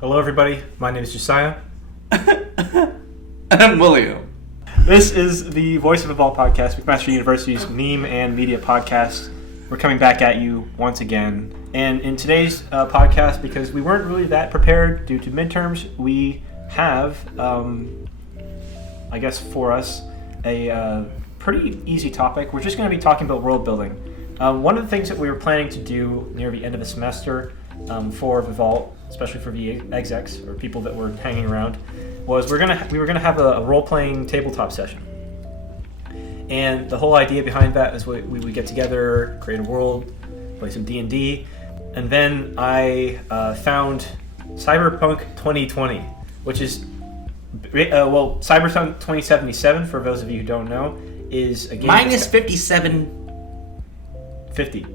Hello, everybody. My name is Jesaya. I'm William. This is the Voice of Evolve podcast, McMaster University's meme and media podcast. We're coming back at you once again. And in today's podcast, because we weren't really that prepared due to midterms, we have, I guess for us, a pretty easy topic. We're just going to be talking about world building. One of the things that we were planning to do near the end of the semester for VotV, especially for the execs or people that were hanging around, was we were gonna have a role-playing tabletop session. And the whole idea behind that is we would get together, create a world, play some D&D, and then I found Cyberpunk 2020, which is Cyberpunk 2077, for those of you who don't know, is a game Minus 57. 50.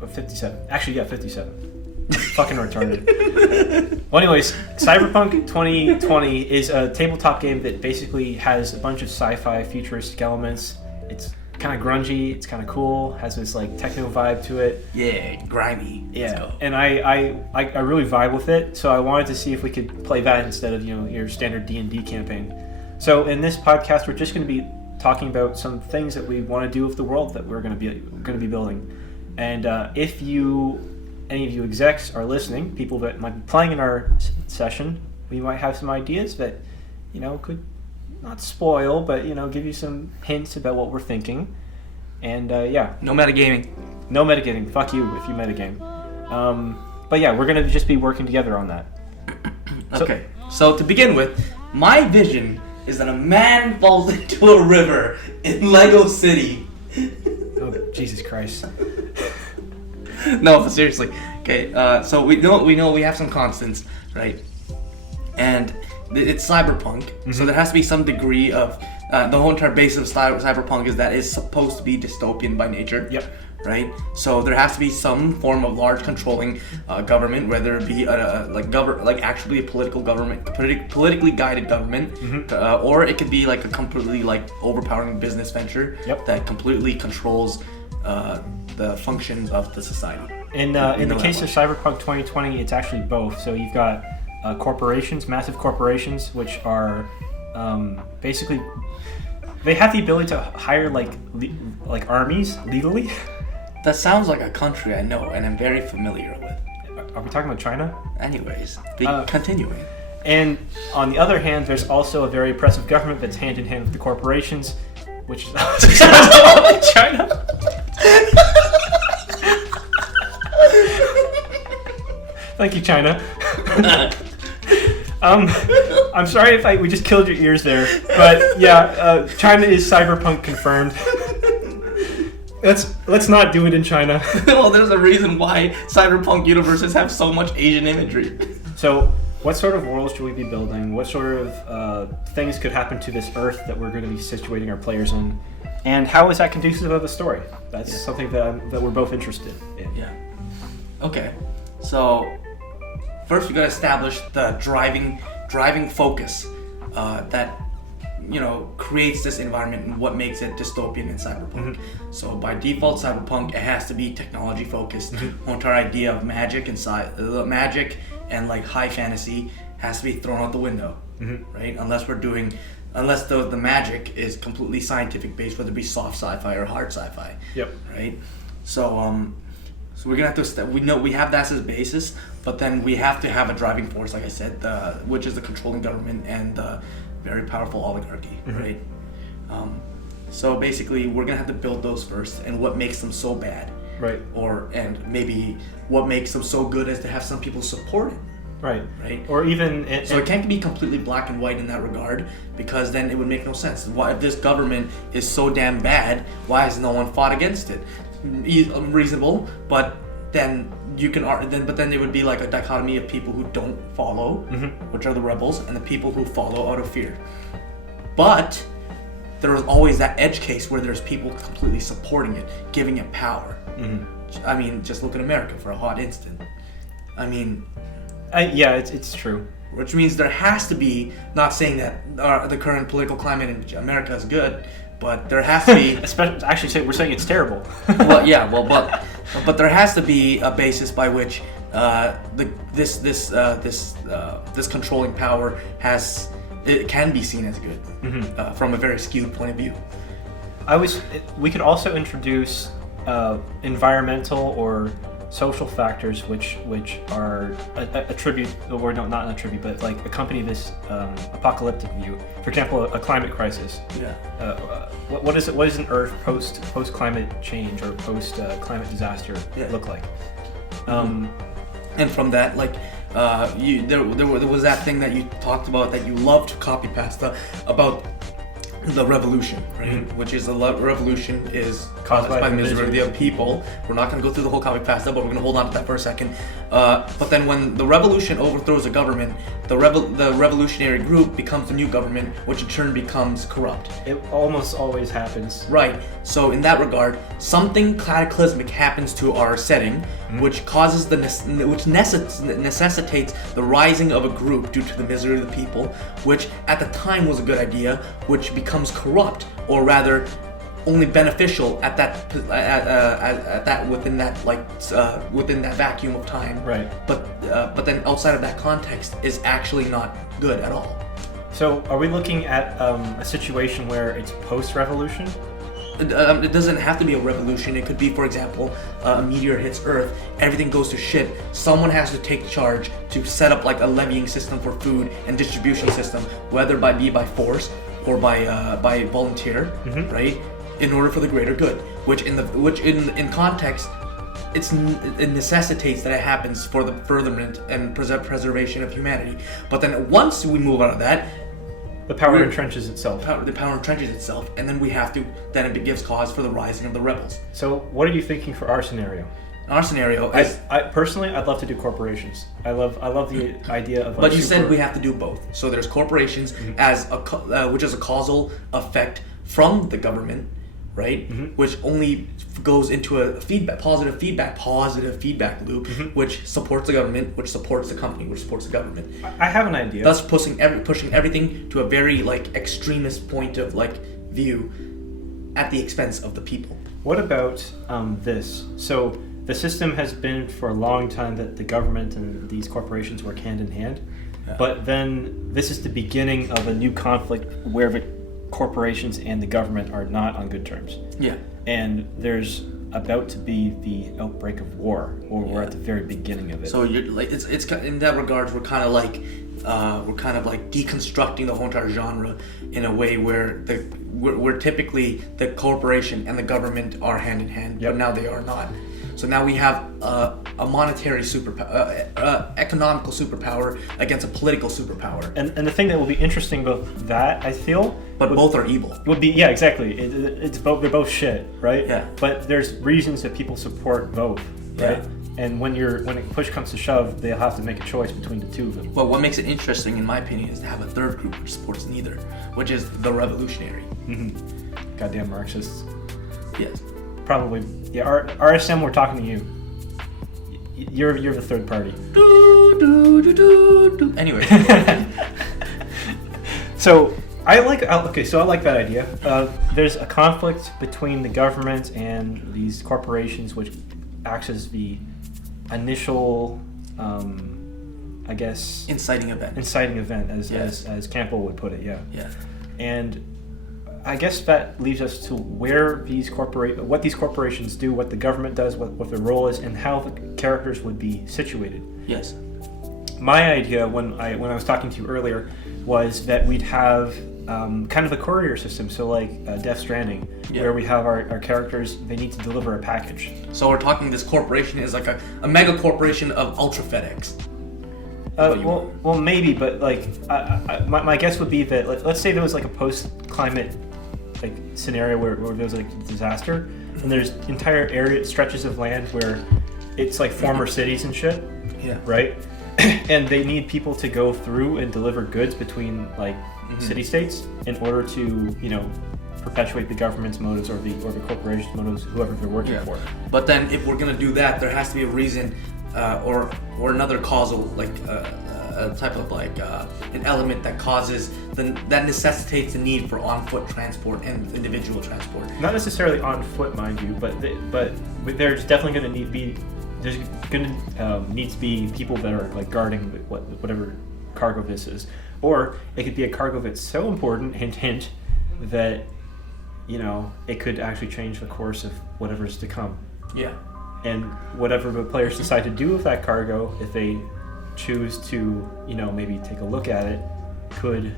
Or 57. Actually, yeah, 57. Fucking retarded. Well, anyways, Cyberpunk 2020 is a tabletop game that basically has a bunch of sci-fi futuristic elements. It's kind of grungy, it's kind of cool, has this like techno vibe to it. Yeah, grimy. Yeah, and I really vibe with it, so I wanted to see if we could play that instead of your standard D&D campaign. So in this podcast, we're just going to be talking about some things that we want to do with the world that we're going to be building. And if any of you execs are listening, people that might be playing in our session, we might have some ideas that could not spoil, but give you some hints about what we're thinking. And No metagaming. No metagaming. Fuck you if you metagame. But yeah, we're gonna just be working together on that. Okay. So to begin with, my vision is that a man falls into a river in Lego City. Oh, Jesus Christ. No, but seriously. Okay, so we know we have some constants, right? And it's cyberpunk, Mm-hmm. so there has to be some degree of the whole entire base of cyberpunk is that it's supposed to be dystopian by nature. Yep. Right. So there has to be some form of large controlling government, whether it be actually a political government, politically guided government, Mm-hmm. or it could be like a completely overpowering business venture. Yep. That completely controls the functions of the society. In the case of Cyberpunk 2020, it's actually both. So you've got corporations, massive corporations, which are basically they have the ability to hire like armies legally. That sounds like a country I know and I'm very familiar with. Are we talking about China? Anyways, continuing. And on the other hand, there's also a very oppressive government that's hand in hand with the corporations, which is China. Thank you, China. I'm sorry if we just killed your ears there, but yeah, China is cyberpunk confirmed. Let's not do it in China. Well, there's a reason why cyberpunk universes have so much Asian imagery. So, what sort of worlds should we be building? What sort of things could happen to this Earth that we're going to be situating our players in? And how is that conducive of the story? That's something that we're both interested in. Yeah. Okay. So, first we got to establish the driving focus that creates this environment and what makes it dystopian in cyberpunk. Mm-hmm. So by default, cyberpunk, it has to be technology focused. Mm-hmm. The entire idea of magic and like high fantasy has to be thrown out the window, mm-hmm. right? Unless the magic is completely scientific based, whether it be soft sci-fi or hard sci-fi. Yep. Right. So we're gonna have to we have that as basis, but then we have to have a driving force, like I said, which is the controlling government and the very powerful oligarchy, mm-hmm. right? So basically, we're gonna have to build those first, and what makes them so bad, right? And maybe what makes them so good as to have some people support it, right? Or even so it can't be completely black and white in that regard, because then it would make no sense. Why, if this government is so damn bad, why has no one fought against it? Reasonable, but then you can but then there would be like a dichotomy of people who don't follow, mm-hmm. which are the rebels, and the people who follow out of fear. But there is always that edge case where there's people completely supporting it, giving it power. Mm-hmm. I mean, just look at America for a hot instant. I mean, yeah, it's true. Which means there has to be, not saying that the current political climate in America is good, but there has to be. Actually, we're saying it's terrible. Well, yeah, but there has to be a basis by which this controlling power can be seen as good from a very skewed point of view. We could also introduce environmental or social factors which are attribute, or no, not an attribute, but like accompany this apocalyptic view. For example, a climate crisis. Yeah. What is an Earth post climate change or post climate disaster look like? And from that, like there was that thing that you talked about that you loved to copy pasta about the revolution, right? Which is the revolution is caused by the misery of people. We're not going to go through the whole copy pasta, but we're going to hold on to that for a second. But then when the revolution overthrows a government, the revolutionary group becomes the new government, which in turn becomes corrupt. It almost always happens. Right. So in that regard, something cataclysmic happens to our setting, which causes which necessitates the rising of a group due to the misery of the people, which at the time was a good idea, which becomes corrupt, or rather only beneficial at that within that vacuum of time. Right. But then outside of that context is actually not good at all. So are we looking at a situation where it's post-revolution? It doesn't have to be a revolution. It could be, for example, a meteor hits Earth, everything goes to shit. Someone has to take charge to set up like a levying system for food and distribution system, whether by force or by volunteer, right? In order for the greater good, which in context, it necessitates that it happens for the furtherment and preservation of humanity. But then once we move out of that, the power entrenches itself. The power entrenches itself, and then it gives cause for the rising of the rebels. So what are you thinking for our scenario? Our scenario is... I personally, I'd love to do corporations. I love the idea of... But you said we have to do both. So there's corporations as which is a causal effect from the government, right? Which only goes into a positive feedback loop, which supports the government, which supports the company, which supports the government. I have an idea. Thus pushing everything to a very like extremist point of like view at the expense of the people. What about this? So the system has been for a long time that the government and these corporations work hand in hand, but then this is the beginning of a new conflict where the corporations and the government are not on good terms. Yeah. And there's about to be the outbreak of war, or we're at the very beginning of it. So you're like it's in that regards we're kind of like deconstructing the whole entire genre in a way where we're typically the corporation and the government are hand in hand, but now they are not. So now we have a monetary superpower, economical superpower against a political superpower. And the thing that will be interesting about that, I feel... But both are evil. Would be, yeah, exactly. It's both. They're both shit, right? Yeah. But there's reasons that people support both, right? Yeah. And when push comes to shove, they'll have to make a choice between the two of them. But what makes it interesting, in my opinion, is to have a third group which supports neither, which is the revolutionary. Goddamn Marxists. Yes. Probably. Yeah. RSM, we're talking to you. You're the third party. Anyway. So I like that idea. There's a conflict between the government and these corporations, which acts as the initial, I guess, inciting event, as Campbell would put it. Yeah. Yeah. And I guess that leads us to where what these corporations do, what the government does, what their role is, and how the characters would be situated. Yes. My idea when I was talking to you earlier was that we'd have kind of a courier system, so like Death Stranding, where we have our characters, they need to deliver a package. So we're talking this corporation is like a mega corporation of Ultra FedEx. Well, maybe, but like my guess would be that let's say there was like a post-climate like scenario where there was like a disaster, and there's entire stretches of land where it's like former cities and shit. Yeah. Right. And they need people to go through and deliver goods between like city-states in order to, perpetuate the government's motives or the corporation's motives, whoever they're working for. But then if we're gonna do that, there has to be a reason or another causal, like a type of like an element that causes that necessitates the need for on-foot transport and individual transport. Not necessarily on foot, mind you, but there's definitely going to be there's gonna need to be people that are like guarding whatever cargo this is, or it could be a cargo that's so important, hint hint, that it could actually change the course of whatever's to come. Yeah. And whatever the players decide to do with that cargo, if they choose to maybe take a look at it, could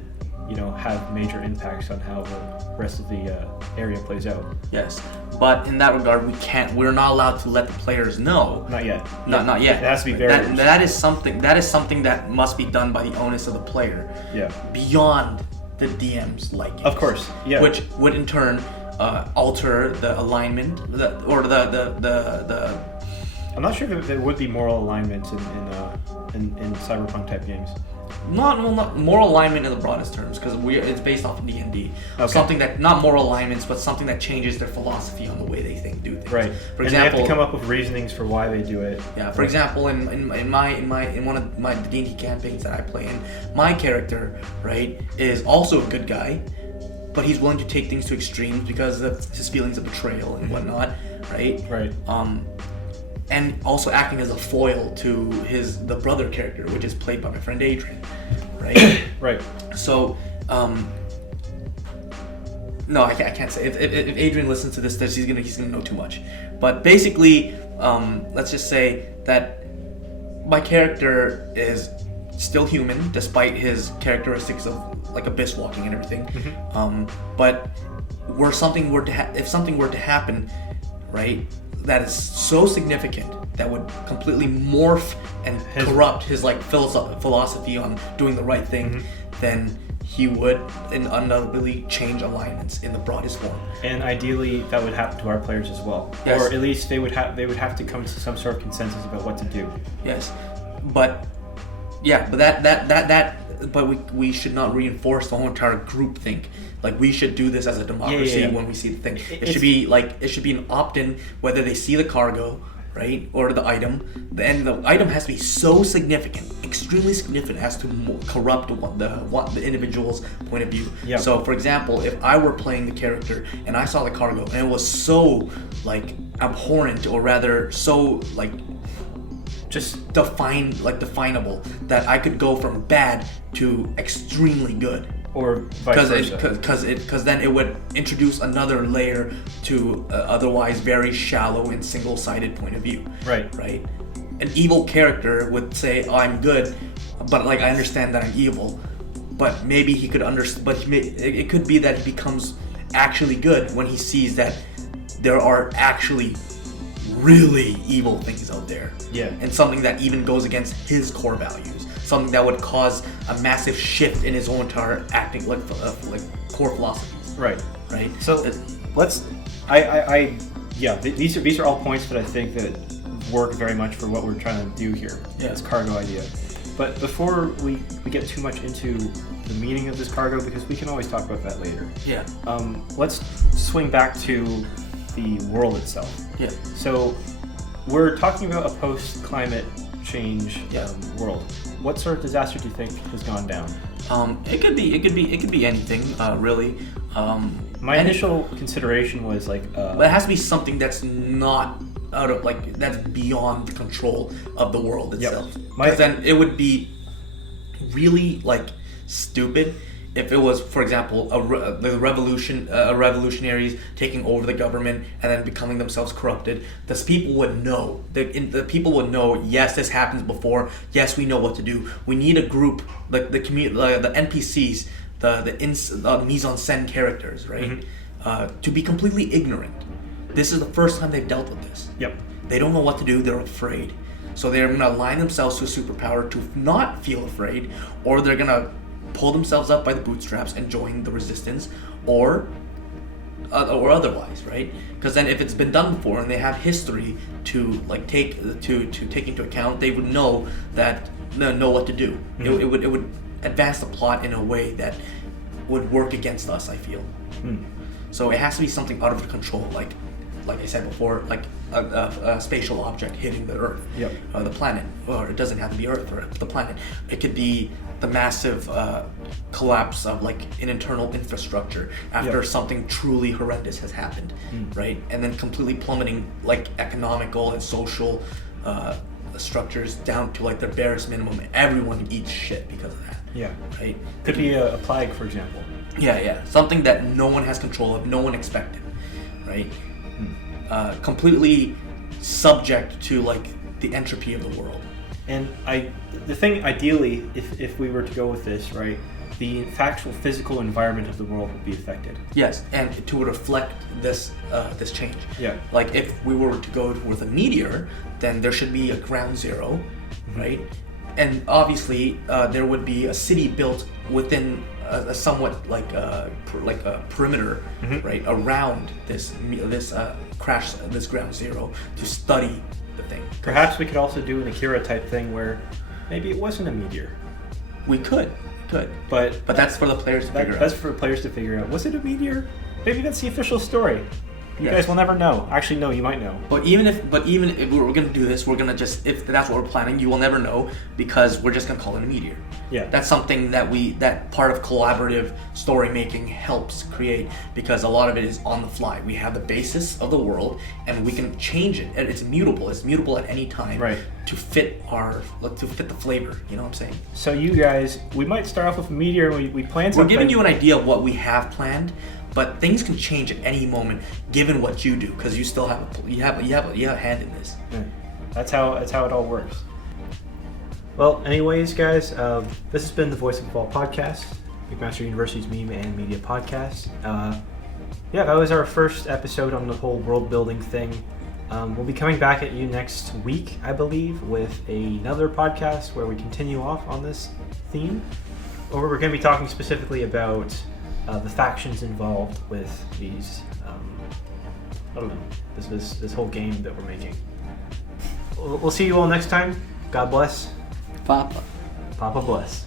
have major impacts on how the rest of the area plays out. Yes, but in that regard, we're not allowed to let the players know. Not yet. Not yet. It has to be barriers. That is something that must be done by the onus of the player. Yeah. Beyond the DM's liking. Of course. Yeah. Which would in turn alter the alignment, or the. I'm not sure if there would be moral alignment in cyberpunk type games. Not moral alignment in the broadest terms, because it's based off of D&D. Okay. Something that, not moral alignments, but something that changes their philosophy on the way they do things. Right. For example, and they have to come up with reasonings for why they do it. Yeah. For example, in one of my D&D campaigns that I play in, my character, right, is also a good guy, but he's willing to take things to extremes because of his feelings of betrayal and whatnot, right? Right. And also acting as a foil to the brother character, which is played by my friend Adrian, right? Right. So, no, I can't say. If Adrian listens to this, he's gonna know too much. But basically, let's just say that my character is still human, despite his characteristics of like abyss walking and everything. Mm-hmm. But if something were to happen, right, that is so significant that would completely morph and corrupt his like philosophy on doing the right thing, then he would undoubtedly change alignments in the broadest form. And ideally, that would happen to our players as well. Yes. Or at least they would have to come to some sort of consensus about what to do. Yes, but we should not reinforce the whole entire group think. Like, we should do this as a democracy when we see the thing. It should be an opt-in whether they see the cargo, right, or the item. And the item has to be so significant, extremely significant, as to corrupt the individual's point of view. Yep. So, for example, if I were playing the character and I saw the cargo and it was so like abhorrent, or rather so like just definable, that I could go from bad to extremely good. Or vice versa. Because then it would introduce another layer to otherwise very shallow and single-sided point of view. Right. Right. An evil character would say, "Oh, I'm good," but like I understand that I'm evil. But maybe he could understand. But it could be that he becomes actually good when he sees that there are actually really evil things out there. Yeah. And something that even goes against his core values. Something that would cause a massive shift in his own entire acting, like core philosophies. Right. Right. So these are all points that I think that work very much for what we're trying to do here. Yeah. This cargo idea. But before we get too much into the meaning of this cargo, because we can always talk about that later. Yeah. Let's swing back to the world itself. Yeah. So we're talking about a post-climate change world. What sort of disaster do you think has gone down? It could be anything, really. My initial consideration was like, but it has to be something that's not out of that's beyond the control of the world itself. Because then it would be really stupid if it was, for example, the revolutionaries taking over the government and then becoming themselves corrupted. The people would know. The people would know. Yes, this happens before. Yes, we know what to do. We need a group, like the NPCs, the mise-en-scène characters, right? Mm-hmm. To be completely ignorant. This is the first time they've dealt with this. Yep. They don't know what to do. They're afraid. So they're going to align themselves to a superpower to not feel afraid, or they're going to pull themselves up by the bootstraps and join the resistance, or otherwise, right? Because then, if it's been done before and they have history to take into account, they would know what to do. Mm-hmm. It would advance the plot in a way that would work against us, I feel. Mm. So it has to be something out of control, like I said before, like a spatial object hitting the Earth, the planet, or it doesn't have to be Earth or the planet. It could be the massive collapse of an internal infrastructure after something truly horrendous has happened, right? And then completely plummeting economical and social structures down to like their barest minimum. Everyone eats shit because of that. Yeah. Right? Could be a plague, for example. Yeah. Something that no one has control of, no one expected, right? Completely subject to like the entropy of the world. And the thing, ideally, if we were to go with this, right, the actual physical environment of the world would be affected. Yes, and to reflect this change. Yeah. Like if we were to go with a meteor, then there should be a ground zero, right? And obviously there would be a city built within a somewhat like a perimeter, right, around this crash, this ground zero, to study the thing. Perhaps we could also do an Akira type thing where maybe it wasn't a meteor. We could, but that's for the players to figure out. That's for players to figure out. Was it a meteor? Maybe that's the official story. You guys will never know. Actually, no, you might know. But even if we're gonna do this, we're gonna just, if that's what we're planning, you will never know, because we're just gonna call it a meteor. Yeah. That's something that part of collaborative story making helps create, because a lot of it is on the fly. We have the basis of the world, and we can change it. And it's mutable. It's mutable at any time. Right. To fit the flavor. You know what I'm saying? So you guys, we might start off with a meteor. We plan something. We're giving you an idea of what we have planned. But things can change at any moment, given what you do, because you still have a hand in this. Yeah. That's how it all works. Well, anyways, guys, this has been the Voice of the Ball podcast, McMaster University's meme and media podcast. Yeah, that was our first episode on the whole world building thing. We'll be coming back at you next week, I believe, with another podcast where we continue off on this theme. Or we're going to be talking specifically about the factions involved with these, I don't know, this whole game that we're making. We'll see you all next time. God bless. Papa Papa bless.